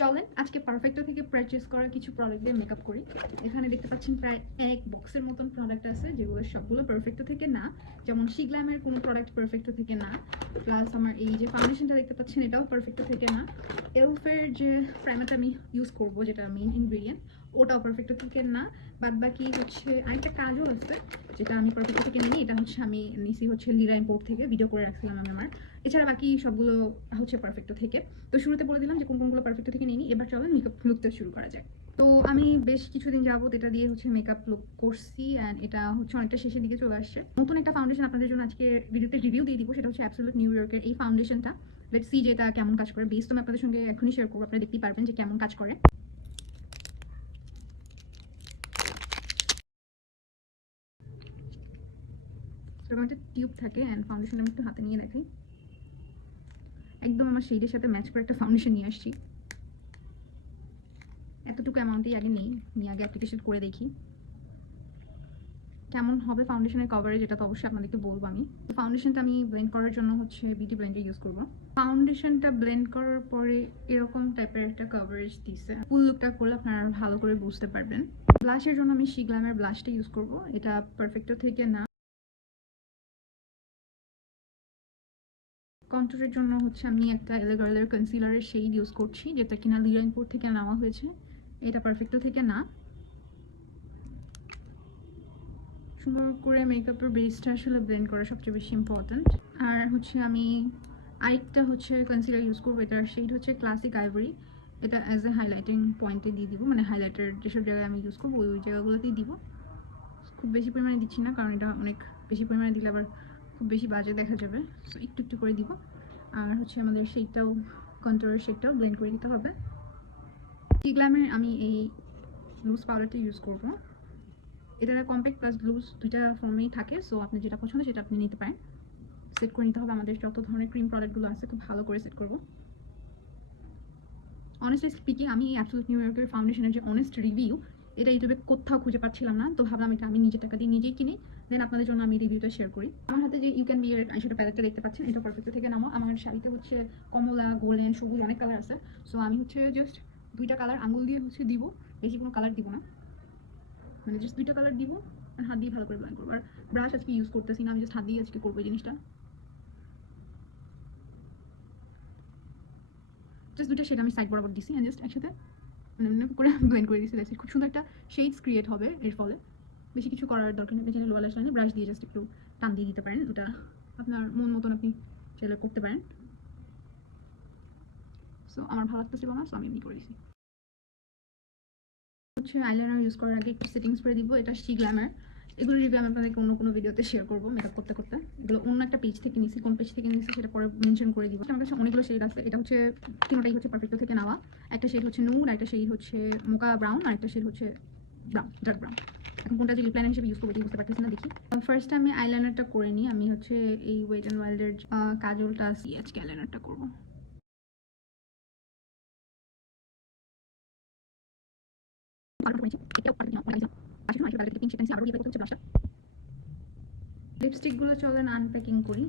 চলেন আজকে পারফেক্টো থেকে পারচেজ করা কিছু প্রোডাক্ট দিয়ে মেকআপ করি। এখানে দেখতে পাচ্ছেন প্রায় এক বক্সের মতন প্রোডাক্ট আছে, যেগুলো সবগুলো পারফেক্টো থেকে না। যেমন শিগ্লামের কোনো প্রোডাক্ট পারফেক্টো থেকে না, প্লাস আমার এই যে ফাউন্ডেশনটা দেখতে পাচ্ছেন এটাও পারফেক্টো থেকে না। এলফের যে প্রাইমারটা আমি ইউজ করবো, যেটা মেইন ইনগ্রিডিয়েন্ট, ওটাও পারফেক্টো থেকে না। বাদ বাকি হচ্ছে আরেকটা কাজল আছে, যেটা আমি পারফেক্টো থেকে নিই। এটা হচ্ছে আমি নিছি হচ্ছে লিরা ইম্পোর্ট থেকে, ভিডিও করে রাখছিলাম আমি আমার। এছাড়া বাকি সবগুলো হচ্ছে পারফেক্টো থেকে। তো শুরুতে বলে দিলাম যে কোন কোনগুলো পারফেক্টো থেকে নিই। এবার চলেন মেকআপ লুকটা শুরু করা যায়। তো আমি বেশ কিছুদিন যাবত এটা দিয়ে হচ্ছে মেকআপ লুক করছি, অ্যান্ড এটা হচ্ছে অনেকটা শেষের দিকে চলে আসছে। নতুন একটা ফাউন্ডেশন আপনাদের জন্য আজকে ভিডিওতে রিভিউ দিয়ে দিব, সেটা হচ্ছে অ্যাবসলিউট নিউ ইয়র্কের এই ফাউন্ডেশনটা। লেটস সি যে এটা কেমন কাজ করে। বেস তো আমি আপনাদের সঙ্গে এখনই শেয়ার করবো, আপনারা দেখতেই পারবেন যে কেমন কাজ করে। এরকম একটা টিউব থাকে, অ্যান্ড ফাউন্ডেশন আমি একটু হাতে নিয়ে দেখাই। একদম আমার শেডের সাথে ম্যাচ করে একটা ফাউন্ডেশন নিয়ে আসছি। এতটুকু অ্যামাউন্টেই আগে নিয়ে আগে অ্যাপ্লিকেশন করে দেখি কেমন হবে ফাউন্ডেশনের কভারেজ। এটা তো অবশ্যই আপনাদেরকে বলবো। আমি ফাউন্ডেশনটা আমি ব্লেন্ড করার জন্য হচ্ছে বিউটি ব্লেন্ডার ইউজ করবো। ফাউন্ডেশনটা ব্লেন্ড করার পরে এরকম টাইপের একটা কভারেজ দিছে। ফুল লুকটা করলে আপনারা ভালো করে বুঝতে পারবেন। ব্লাশের জন্য আমি শিগ্লামের ব্লাশটা ইউজ করব, এটা পারফেক্টো থেকে না। কন্টুরের জন্য হচ্ছে আমি একটা এলে গার্লের কনসিলারের শেড ইউজ করছি, যেটা কিনা লিরাইনপুর থেকে নেওয়া হয়েছে। এটা পারফেক্টো থেকে না। সুন্দর করে মেকআপের বেসটা আসলে ব্লেন্ড করা সবচেয়ে বেশি ইম্পর্ট্যান্ট। আর হচ্ছে আমি আরেকটা হচ্ছে কনসিলার ইউজ করবো, এটার শেড হচ্ছে ক্লাসিক আইভরি। এটা অ্যাজ এ হাইলাইটিং পয়েন্টে দিয়ে দিব, মানে হাইলাইটার যেসব জায়গায় আমি ইউজ করবো ওই জায়গাগুলোতেই দিব। খুব বেশি পরিমাণে দিচ্ছি না, কারণ এটা অনেক বেশি পরিমাণে দিলে আবার খুব বেশি বাজে দেখা যাবে। সো একটু একটু করে দিব। আর হচ্ছে আমাদের শেডটাও, কন্ট্রোলের শেডটাও ব্লেন্ড করে দিতে হবে। গ্ল্যামের আমি এই লুজ পাউডারটা ইউজ করবো। এটা কম্প্যাক্ট প্লাস লুজ দুইটা ফর্মেই থাকে, সো আপনি যেটা পছন্দ সেটা আপনি নিতে পারেন। সেট করে নিতে হবে। আমাদের যত ধরনের ক্রিম প্রোডাক্টগুলো আছে খুব ভালো করে সেট করবো। অনেস্টলি স্পিকিং, আমি অ্যাবসলিউট নিউ ইয়র্কের ফাউন্ডেশনের যে অনেস্ট রিভিউ, এটা ইউটিউবে কোথাও খুঁজে পাচ্ছিলাম না। তো ভাবলাম এটা আমি নিজের টাকা দিয়ে নিজেই কিনে দেন আপনাদের জন্য আমি রিভিউটা শেয়ার করি। আমার হাতে যে ইউ ক্যান বি এর আইশ্যাডো প্যালেটটা দেখতে পাচ্ছেন, এটা পারফেক্ট থেকে নামো। আমার শাড়িতে হচ্ছে কমলা, গোল্ডেন, সবুজ অনেক কালার আছে। সো আমি হচ্ছে জাস্ট দুইটা কালার আঙুল দিয়ে হচ্ছে দিব, বেশি কোনো কালার দিব না, মানে জাস্ট দুইটা কালার দিব আর হাত দিয়ে ভালো করে ব্লেন্ড করবো। আর ব্রাশ আজকে ইউজ করতেছি না, আমি জাস্ট হাত দিয়ে আজকে করবো এই জিনিসটা। জাস্ট দুইটা শেড আমি সাইড বরাবর দিছি, অ্যান্ড জাস্ট একসাথে মানে করে ব্লেন্ড করে দিয়েছি। খুব সুন্দর একটা শেডস ক্রিয়েট হবে এর ফলে। বেশি কিছু করার দরকার নেই। চাইলে লোয়ার ল্যাশ লাইনে ব্রাশ দিয়ে জাস্ট একটু টান দিয়ে দিতে পারেন, ওটা আপনার মন মতন আপনি চাইলে করতে পারেন। সো আমার ভালো লাগতেছিল না, সো আমি এমনি করে দিছি। হচ্ছে আইলাইনার ইউজ করার আগে একটু সেটিংস করে দিব। এটা শিগ্লামের, এগুলো রিভিউ আমি আপনাদেরকে অন্য কোনো ভিডিওতে শেয়ার করবো মেকআপ করতে করতে। এগুলো অন্য একটা পেজ থেকে নিছি, কোন পেজ থেকে নিছি সেটা পরে মেনশন করে দিব। আমার কাছে অনেকগুলো শেড আছে। এটা হচ্ছে তিনটাই হচ্ছে পারফেক্টো থেকে নেওয়া। একটা শেড হচ্ছে নুড, একটা শেড হচ্ছে মোকা ব্রাউন, আর একটা শেড হচ্ছে ব্রাউন, ডার্ক ব্রাউন। এখন কোনটা যে লিপ লাইনার হিসেবে ইউজ করবো বুঝতে পারতেছি না, দেখি। ফার্স্ট আমি আইলাইনারটা করে নিই। আমি হচ্ছে এই ওয়েট অ্যান্ড ওয়াইল্ডের কাজলটা আজকে আইলাইনারটা করবো। লিপস্টিকগুলো চলেন আনপ্যাকিং করি।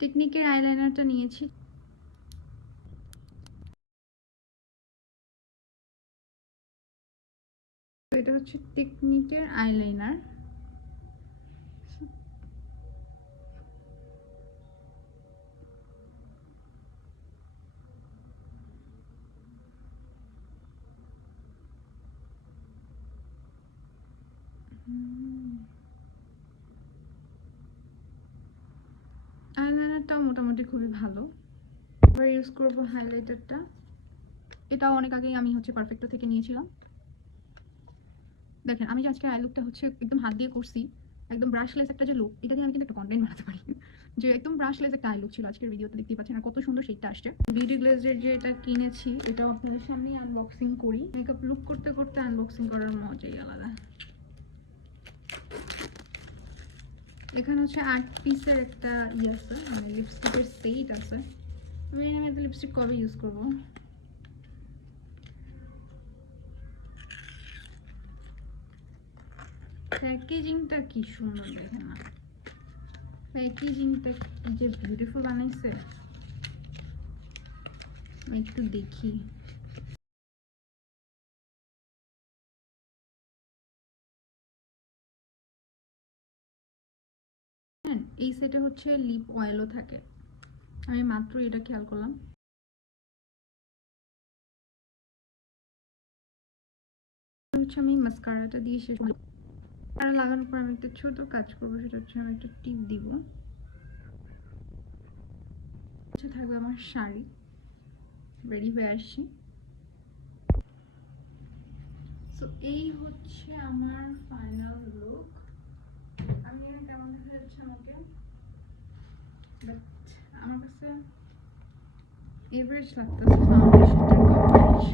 টেকনিকের আইলাইনারটা নিয়েছি। এটা হচ্ছে টেকনিকের আইলাইনার। আইলাইনারটাও মোটামুটি খুবই ভালো। এবার ইউজ করবো হাইলাইটারটা। এটাও অনেক আগেই আমি হচ্ছে পারফেক্টো থেকে নিয়েছিলাম। দেখেন আমি যে আজকে আই লুকটা হচ্ছে একদম হাত দিয়ে করছি, একদম ব্রাশলেস একটা যে লুক, এটা দিয়ে আমি কিন্তু একটা কন্টেন্ট বানাতে পারি। যে একদম ব্রাশলেস একটা আই লুক ছিল আজকের ভিডিওতে, দেখতেই পাচ্ছেন আর কত সুন্দর শেডটা আসছে। বিউটি গ্লেজের যে এটা কিনেছি, এটাও আপনাদের সামনেই আনবক্সিং করি। মেকআপ লুক করতে করতে আনবক্সিং করার মজাই আলাদা। এখানে হচ্ছে 8 পিসের একটা আছে, মানে লিপস্টিকের সেট আছে। আমি এত লিপস্টিক কবে ইউজ করবো। প্যাকেজিংটা কি সুন্দর দেখেন না, প্যাকেজিংটা কি যে বিউটিফুল বানাইছে। আমি একটু দেখি। হ্যাঁ, এই সেটে হচ্ছে লিপ অয়েলও থাকে, আমি মাত্র এটা খেয়াল করলাম। হচ্ছে আমি মাস্কারাটা দিয়ে শেষ করব। আর লাগানোর পর আমি একটা ছোট কাজ করবো, সেটা হচ্ছে আমি একটা টিপ দিব। আচ্ছা, থাকবে আমার শাড়ি। রেডি হয়ে আসছি। সো এই হচ্ছে আমার ফাইনাল লুক। আমি এখানে কেমন দেখা যাচ্ছে আমাকে, বাট আমার কাছে এভারেজ লাগতেছে ফাউন্ডেশনটার কভারেজ।